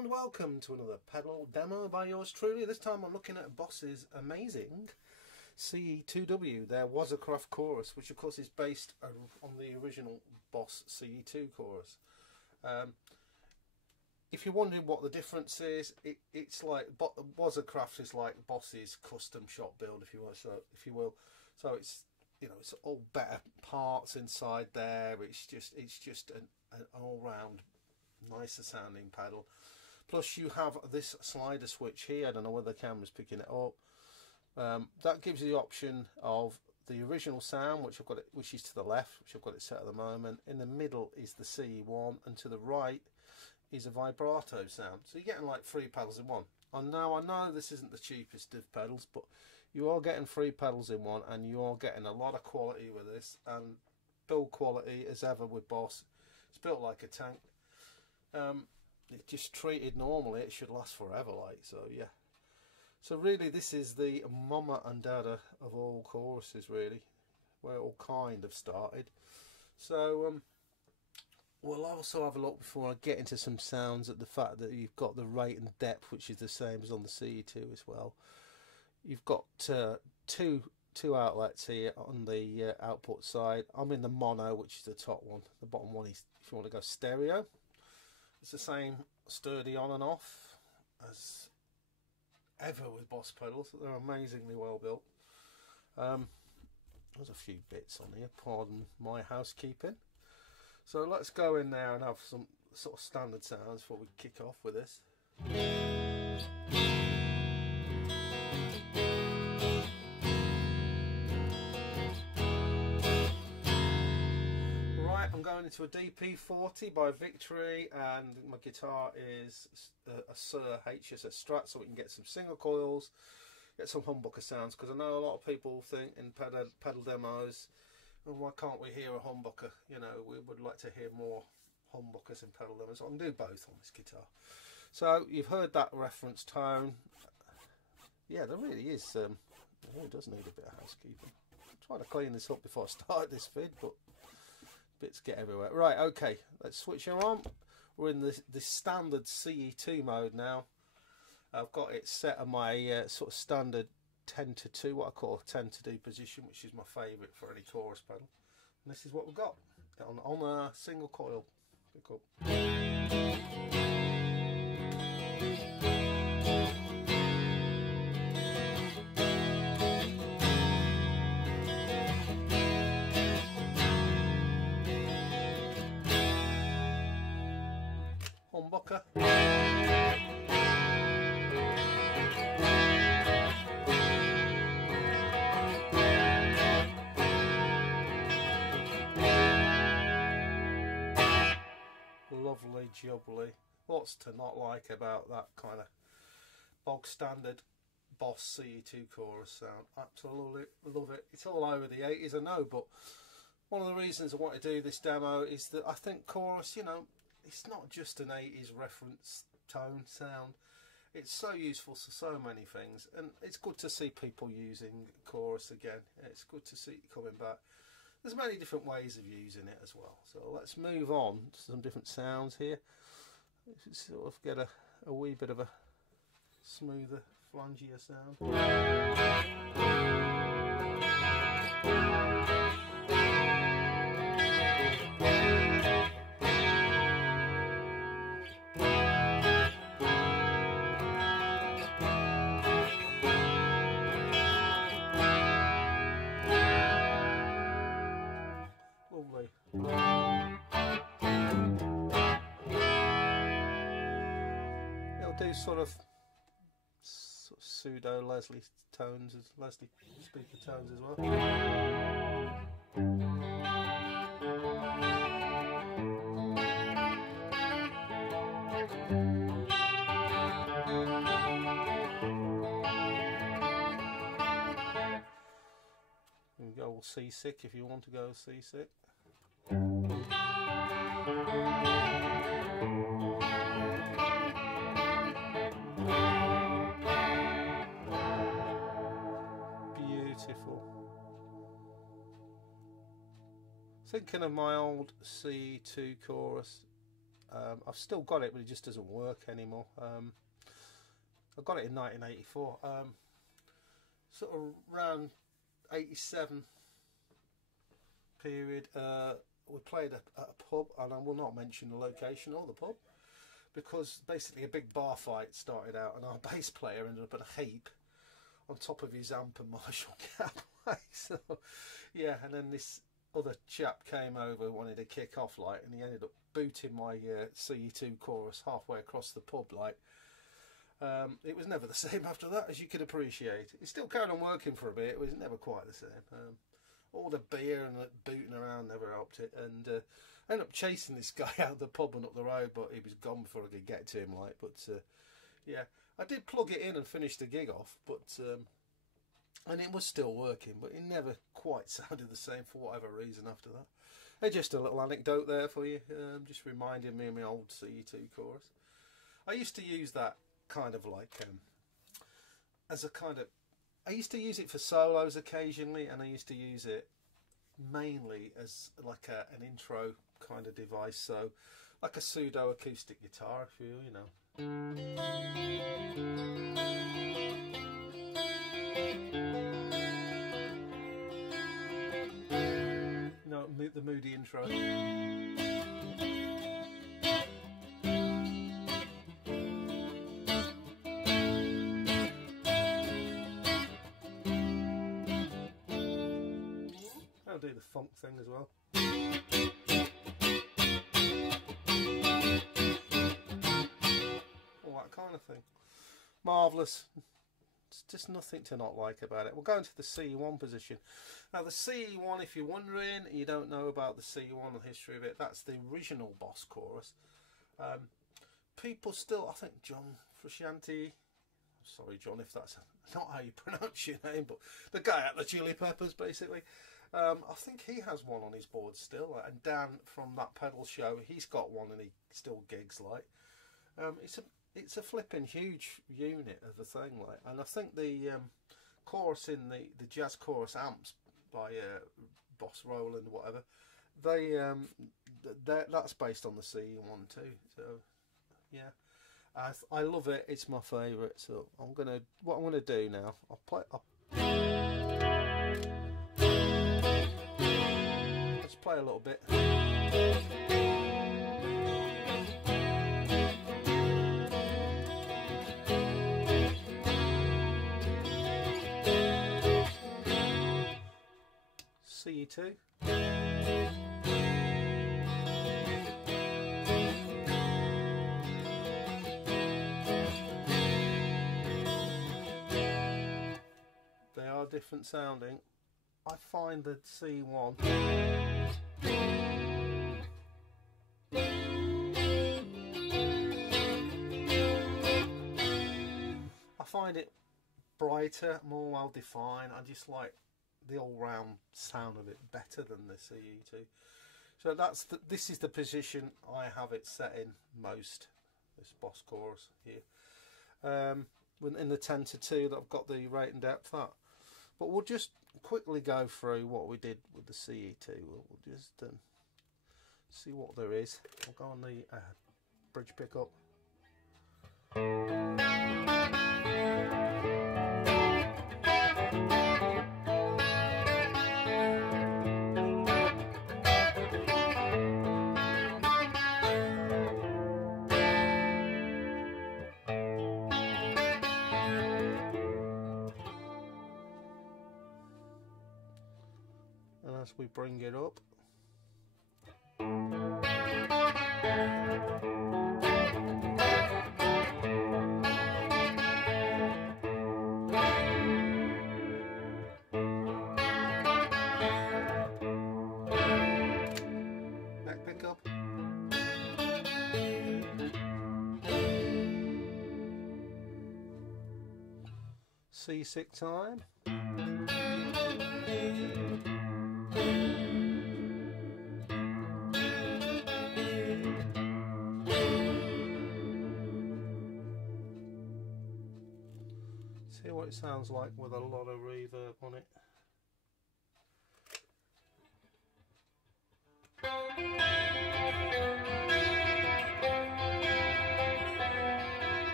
and welcome to another pedal demo by yours truly. This time I'm looking at Boss's amazing CE-2w, their Waza chorus, which of course is based on the original Boss CE2 chorus. If you're wondering what the difference is, it's like Waza is like Boss's custom shop build, if you will. So it's, you know, it's all better parts inside there. It's just an all-round nicer sounding pedal. Plus you have this slider switch here. I don't know whether the camera's picking it up. That gives you the option of the original sound, which is to the left, which I've got it set at the moment. In the middle is the CE1, and to the right is a vibrato sound. So you're getting like 3 pedals in one. I know this isn't the cheapest of pedals, but you are getting 3 pedals in one, and you are getting a lot of quality with this, and build quality as ever with Boss. It's built like a tank. It just treated normally, it should last forever, like, so yeah. So really this is the mama and dada of all choruses, really, where it all kind of started. So we'll also have a look, before I get into some sounds, at the fact that you've got the rate and depth, which is the same as on the CE2 as well. You've got two outlets here on the output side. I'm in the mono, which is the top one. The bottom one is, if you want to go stereo, it's the same sturdy on and off as ever with Boss pedals. They're amazingly well built. There's a few bits on here, pardon my housekeeping. So let's go in there and have some sort of standard sounds before we kick off with this. I'm going into a DP40 by Victory, and my guitar is a Suhr HSS Strat, so we can get some single coils, get some humbucker sounds, because I know a lot of people think in pedal demos, well, why can't we hear a humbucker? You know, we would like to hear more humbuckers in pedal demos. So I can do both on this guitar. So you've heard that reference tone. Yeah, there really is. It really does need a bit of housekeeping. I'll try to clean this up before I start this vid, but bits get everywhere. Right, okay, let's switch her on. We're in the standard CE2 mode now. I've got it set at my sort of standard 10 to 2, what I call a 10 to 2 position, which is my favourite for any chorus pedal. And this is what we've got on a single coil. Pick up. Humbucker. Lovely jubbly. What's to not like about that kind of bog standard Boss CE2 chorus sound? Absolutely love it. It's all over the 80s, I know, but one of the reasons I want to do this demo is that I think chorus, you know, it's not just an 80s reference tone sound. It's so useful for so many things, and it's good to see people using chorus again. It's good to see it coming back. There's many different ways of using it as well. So let's move on to some different sounds here. Let's sort of get a wee bit of a smoother, flangier sound. Lovely. It'll do sort of pseudo Leslie tones, Leslie speaker tones as well. You can go all seasick if you want to go seasick. Beautiful. Thinking of my old CE2 chorus, I've still got it, but it just doesn't work anymore. I got it in 1984, sort of around 87 period. We played at a pub, and I will not mention the location or the pub, because basically a big bar fight started out, and our bass player ended up in a heap on top of his amp and Marshall cab. So yeah, and then this other chap came over, wanted to kick off, like, and he ended up booting my CE-2 chorus halfway across the pub, like. It was never the same after that, as you could appreciate. It still carried on working for a bit. It was never quite the same. All the beer and the booting around never helped it, and I ended up chasing this guy out of the pub and up the road, but he was gone before I could get to him, like. But yeah, I did plug it in and finish the gig off, but and it was still working, but it never quite sounded the same for whatever reason after that. Hey, just a little anecdote there for you, just reminding me of my old CE-2 chorus. I used to use that kind of like as a kind of, I used to use it for solos occasionally, and I used to use it mainly as like an intro kind of device, so like a pseudo acoustic guitar, if you know. No, the moody intro. I'll do the funk thing as well. All that kind of thing. Marvellous. It's just nothing to not like about it. We'll go into the CE-1 position. Now the CE-1, if you're wondering, you don't know about the CE-1 and the history of it, that's the original Boss chorus. People still, I think John Frusciante, sorry John if that's not how you pronounce your name, but the guy at the Chili Peppers basically, I think he has one on his board still, and Dan from that pedal show, he's got one and he still gigs, like. It's a flipping huge unit of a thing, like, and I think the chorus in the jazz chorus amps by Boss Roland, whatever, that's based on the CE-1 too. So yeah, I love it. It's my favourite. So what I'm gonna do now, let's play a little bit. CE-2. They are different sounding. I find the CE-1 I find it brighter, more well defined. I just like the all-round sound of it better than the CE-2. So this is the position I have it set in most, this Boss chorus here. In the 10-2 that I've got the rate and depth at. But we'll just quickly go through what we did with the CE-2. We'll just see what there is. We'll go on the bridge pickup. As we bring it up, neck pickup, C6 time. See what it sounds like with a lot of reverb on it.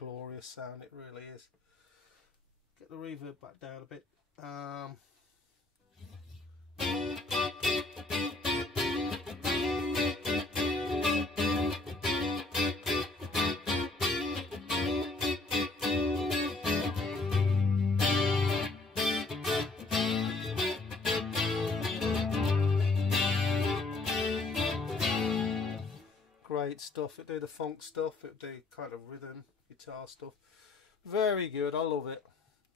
glorious sound, it really is. Get the reverb back down a bit. Great stuff. It do the funk stuff, it do kind of rhythm guitar stuff. Very good, I love it.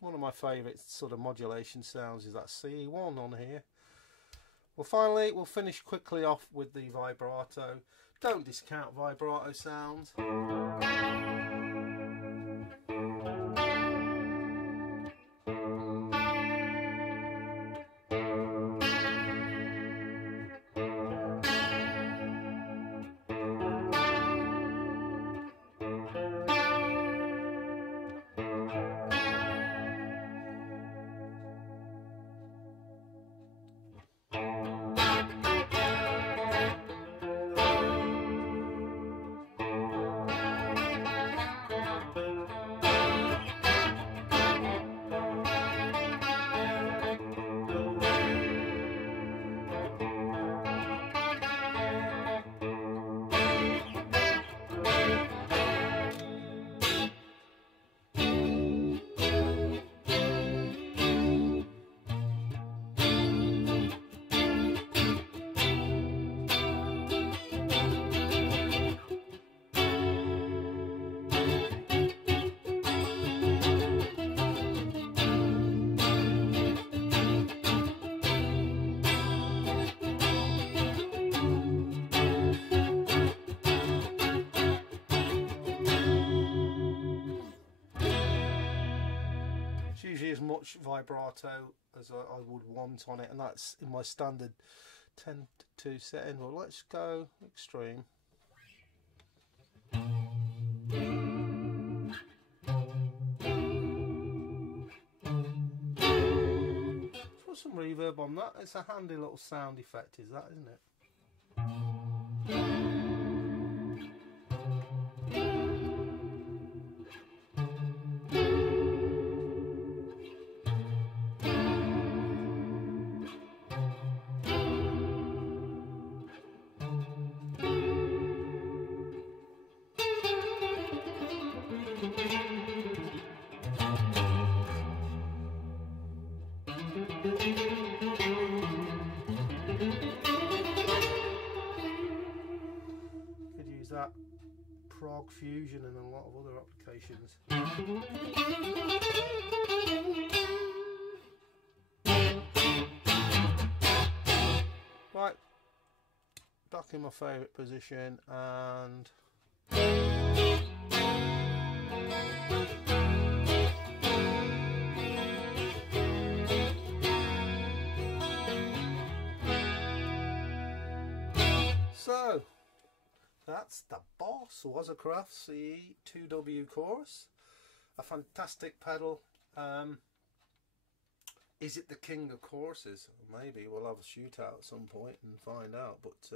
One of my favourite sort of modulation sounds is that CE-1 on here. Well, finally, we'll finish quickly off with the vibrato. Don't discount vibrato sounds. Usually as much vibrato as I would want on it, and that's in my standard 10:2 setting. Well, let's go extreme. Put some reverb on that. It's a handy little sound effect, is that, isn't it? Could use that prog fusion and a lot of other applications. Right, back in my favourite position, and so that's the Boss Waza CE-2w chorus. A fantastic pedal. Is it the king of choruses? Maybe we'll have a shootout at some point and find out, but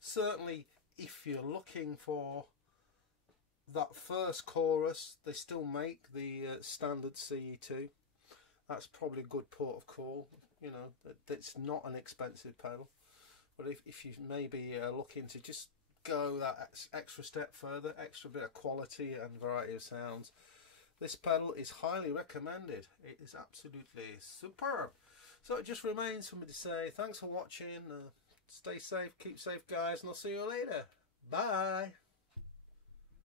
certainly if you're looking for that first chorus, they still make the standard CE2. That's probably a good port of call. You know, it's not an expensive pedal, but if you maybe looking to just go that extra step further, extra bit of quality and variety of sounds, this pedal is highly recommended. It is absolutely superb. So it just remains for me to say thanks for watching. Stay safe, keep safe guys, and I'll see you later. Bye.